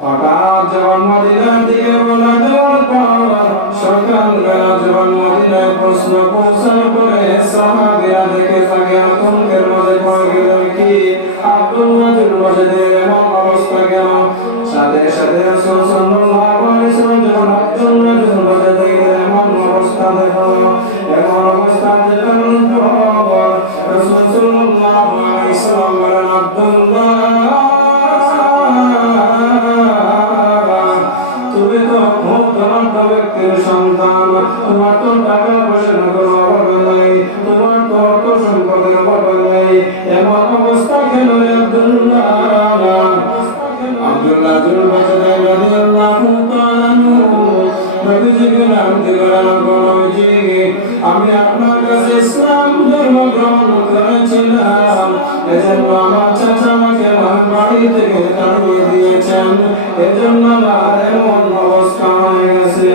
হঠাৎ যখন মদিনার দিকে রওনা দেওয়ার পর সকালবেলা যখন মদিনায় প্রশ্ন পৌঁছানোর পরে সাহাবীরা দেখে তাকে আতঙ্কের মাঝে পড়ে গেলেন। কি আব্দুল্লাহ বিন ওয়াজিদের এমন অবস্থা কেন? সাথে সাথে রাসূল সাল্লাল্লাহু আলাইহি ওয়াসাল্লাম যখন আব্দুল্লাহ বিন ওয়াজিদের এমন অবস্থা দেখলেন, এমন অবস্থা দেখার পর রাসূল সাল্লাল্লাহু আলাইহি ওয়াসাল্লাম বলেন, আব্দুল্লাহ সন্তান, তোমার তো টাকা পয়সার কোনো অভাব নাই, তোমার তো অর্থ সম্পদের অভাব নাই, এমন অবস্থা কেন? আব্দুল্লাহ রাদিয়াল্লাহু তাআলা নবীজিকে নাম দিলেন, নবীজি আমি আপনার কাছে ইসলাম ধর্ম গ্রহণ করেছিলাম, এজন্য আমার চাচা আমাকে বাড়ি থেকে তাড়িয়ে দিয়েছেন, এজন্য আমার এমন অবস্থা হয়ে গেছে।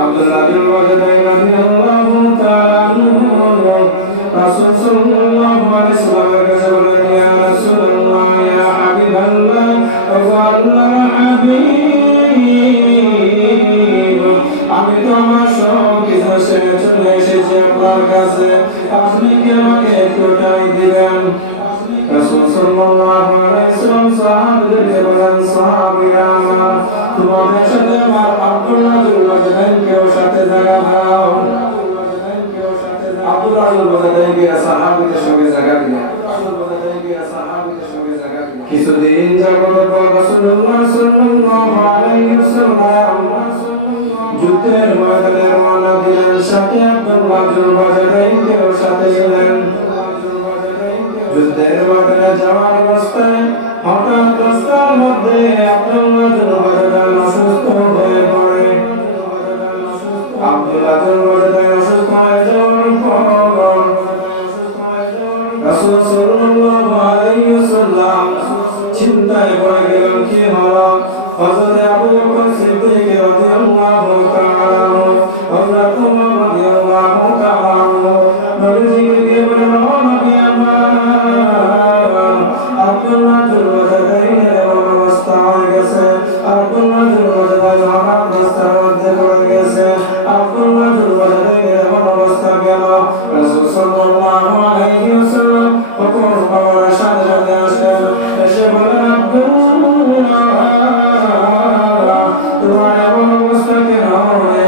আব্দুল্লাহ বিন ওয়াজিদ রাদিয়াল্লাহু তাআলা রাসূল সাল্লাল্লাহু আলাইহি ওয়াসাল্লামের কাছে বললেন, ইয়া রাসূলুল্লাহ, ইয়া হাবিবাল্লাহ, ওয়া আল্লাহর হাবিব, আমি তো আমার সব কিছু ছেড়ে চলে এসেছি আপনার কাছে, আপনি কি আমাকে একটু টাই দিবেন? রাসূল সাল্লাল্লাহু আলাইহি ওয়াসাল্লাম সাহাবীদেরকে বলেন, সাহাবীরা আমার, তোমাদের সাথে আমার আব্দুল্লাহ বিন ওয়াজিদকেও সাথে জায়গা দাও। আব্দুল্লাহ বিন ওয়াজিদকে সাহাবীদের সঙ্গে জায়গা দিলেন। কিছুদিন যাবত রাসূলুল্লাহ সাল্লাল্লাহু আলাইহি ওয়াসাল্লাম যুদ্ধের ময়দানে রওনা দিলেন, সাথে আব্দুল্লাহ বিন ওয়াজিদকেও সাথে নিলেন। যুদ্ধের ময়দানে যাওয়ার অবস্থায় হঠাৎ রাস্তার মধ্যে আব্দুল্লাহ বিন ওয়াজিদ অসুস্থ হয়ে পড়ে। আব্দুল্লাহ বিন ওয়াজিদ অসুস্থ হয়ে যাওয়ার পর রাসূল সাল্লাল্লাহু আলাইহি ওয়াসাল্লাম চিন্তায় পড়ে গেলেন, কি হলো? হযরত আবু বকর সিদ্দিক রাদিয়াল্লাহু তাআলা হযরত ওমর রাদিয়াল্লাহু তাআলা নবীজিকে গিয়ে বললেন, ও নবী আমার, আব্দুল্লাহ বিন ওয়াজিদের এমন অবস্থা হয়ে গেছে, আব্দুল্লাহ বিন ওয়াজিদ হঠাৎ রাস্তার মধ্যে পড়ে গেছে, আব্দুল্লাহ বিন ওয়াজিদের এমন অবস্থা কেন? রাসূল সাল্লাল্লাহু আলাইহি ওয়াসাল্লাম হুকুম করার সাথে সাথে আসলেন, এসে বলেন, আব্দুল্লাহ তোমার এমন অবস্থা কেন?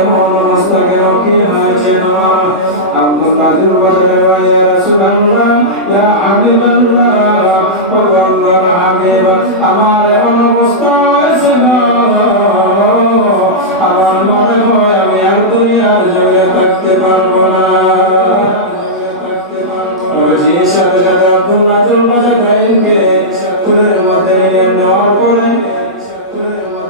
এমন অবস্থা কেন? কি হয়েছে তোমার? আব্দুল্লাহ বিন ওয়াজিদ বলেন, ইয়া রাসূলুল্লাহ, ইয়া হাবিবাল্লাহ, ও আল্লাহর হাবিব, আমার এমন অবস্থা হয়েছে, আমার মনে হয় আমি আর দুনিয়ার জমিনে থাকতে পারবো না। সাথে সাথে আব্দুল্লাহ বিন ওয়াজিদকে কুলের মধ্যে নেওয়ার পরে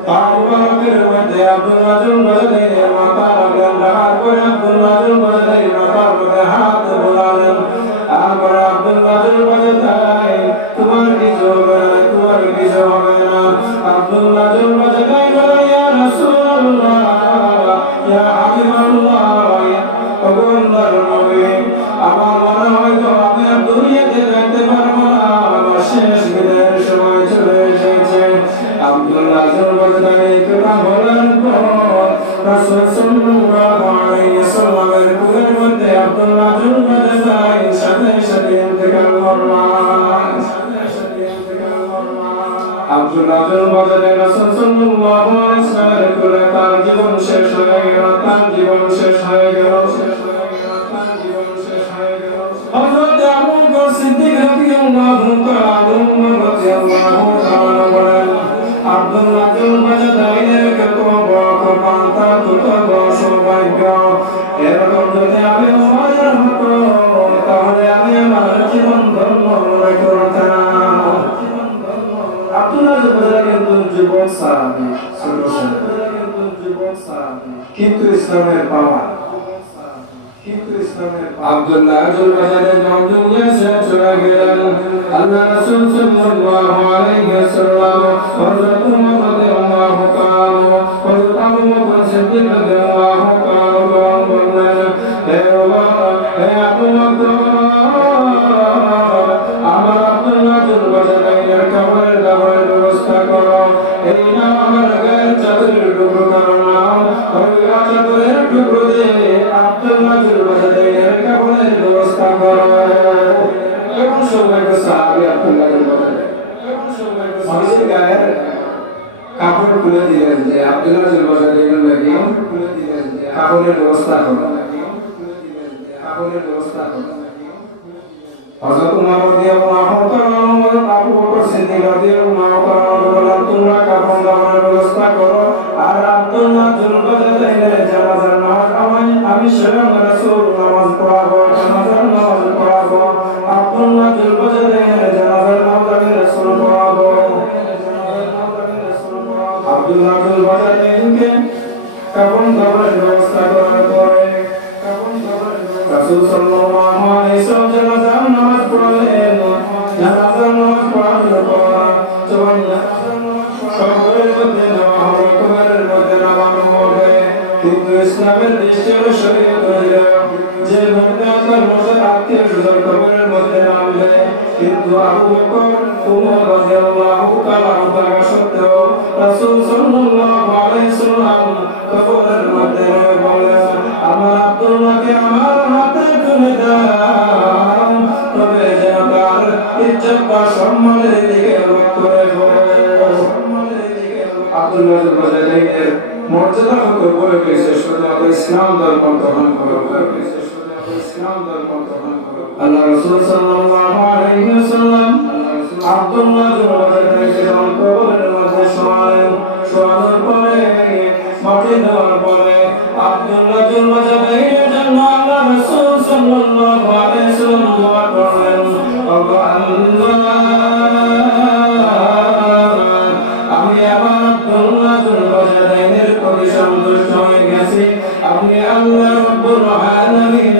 পাকের মধ্যে আব্দুল্লাহ বিন ওয়াজিদের মাথা রাখলেন, রাখার পরে আব্দুল্লাহ বিন ওয়াজিদের মাথার মধ্যে হাত বোলালেন। তারপরে আব্দুল্লাহ বিন ওয়াজিদ, তোমার কিছু হবে না, তোমার কিছু হবে না। আব্দুল্লাহ বিন ওয়াজিদ বলেন, ইয়া রাসূলুল্লাহ, ইয়া হাবিবাল্লাহ, ও আল্লাহর নবী, আমার মনে হয় তো আমি আর দুনিয়াতে থাকতে পারবো না, আমার শেষ বিদায়ের সময় চলে এসেছে। আব্দুল্লাহ বিন ওয়াজিদ এই কথা বলার পর রাসূল সাল্লাল্লাহু আলাইহি ওয়াসাল্লামের কুলের মধ্যে আব্দুল্লাহ বিন ওয়াজিদ সাথে সাথে ইন্তেকাল করলেন। আব্দুল্লাহ বিন ওয়াজিদ রাসূল সাল্লাল্লাহু আলাইহি ওয়াসাল্লামের কুলে তার জীবন শেষ হয়ে গেল, তার জীবন শেষ হয়ে গেল। হযরত আবু বকর সিদ্দিক রাদিয়াল্লাহু তাআলা বলেন, আব্দুল্লাহ বিন ওয়াজিদের কত বড় কৃপা, কত বড় সৌভাগ্য, এরকম যদি আমি ওমরের হতো তাহলে আমি আমার জীবন ধন্য মনে করতাম। আব্দুল্লাহ বিন ওয়াজিদ কিন্তু যুবক সাহাবী, কিন্তু ইসলামের পাওয়া, আব্দুল্লাহ বিন ওয়াজিদ যখন দুনিয়া ছেড়ে চলে গেলেন, আল্লাহ রাসূল সাল্লাল্লাহু আলাইহি ওয়াসাল্লাম হযরত ওমর রাদিয়াল্লাহু তাআলা, হযরত আবু বকর সিদ্দিক রাদিয়াল্লাহু তাআলা বললেন, হে ওমর, হে আবু বকর, আমার আব্দুল্লাহ বিন ওয়াজিদ কবরের ব্যবস্থা করো। এই না আমার গায়ের চাদরের টুকরো করো না, ওই চাদরের টুকরো দিয়ে আব্দুল মাজুদ বাজারের কবরের ব্যবস্থা করো। এমন সময় সাহাবী আব্দুল্লাহ বলেন, মানুষের গায়ের কাপড় খুলে দিলেন যে আব্দুল্লাহ বাজারের লাগি কাপড়ের ব্যবস্থা করো, কাপড়ের ব্যবস্থা করো। হযরত উমর রাদিয়াল্লাহু তাআলা হযরত আবু বকর সিদ্দিক রাদিয়াল্লাহু তাআলা তোমরা কাফন দাফনের ব্যবস্থা করো। আর আব্দুল্লাহ জুলবাজারের জানাজার নামাজ আমি স্বয়ং রাসূল নামাজ পড়াবো, জানাজার নামাজ পড়াবো। আব্দুল্লাহ জুলবাজারের জানাজার নামাজ আমি রাসূল পড়াবো। আব্দুল্লাহ জুলবাজারকে কাফন দাফনের ব্যবস্থা করার পরে রাসূল সাল্লাল্লাহু আলাইহি ওয়াসাল্লাম জানাজার নামাজ পড়লেন। জানাজার নামাজ পড়ার পর কবরের মধ্যে নেওয়া হবে, কবরের মধ্যে নামানো হবে। কিন্তু ইসলামের দৃষ্টি হলো শরীয়ত যে মধ্যে তার মধ্যে আত্মীয় স্বজন কবরের মধ্যে নামবে। কিন্তু আবু বকর উমর রাদিয়াল্লাহু তাআলা থাকা সত্ত্বেও রাসূল সাল্লাল্লাহু আলাইহি ওয়াসাল্লাম কবরের মধ্যে বলেন, আমার আব্দুল্লাহকে আমার হাতে তুলে দাও, তবে যেন তার ইজ্জত বা সম্মানের দিকে লক্ষ্য করে বলে। আব্দুল্লাহ বাজারের মর্যাদা হতে বলে গেছে শুধুমাত্র ইসলাম ধর্ম গ্রহণ করো, ইসলাম ধর্ম গ্রহণ করো। আল্লাহ রাসূল সাল্লাল্লাহু আলাইহি ওয়াসাল্লাম আব্দুল্লাহ বাজারের কবরের মধ্যে শোয়ানোর পরে মাটি দেওয়ার পরে আব্দুল্লাহ বাজারের জন্য আল্লাহ রাসূল সাল্লাল্লাহু আলাইহি ওয়াসাল্লাম দোয়া করলেন, ওগো আল্লাহ, আমি আমার আব্দুল্লাহ বাজারের প্রতি সন্তুষ্ট হয়ে গেছি। আপনি আল্লাহ রাব্বুল আলামিন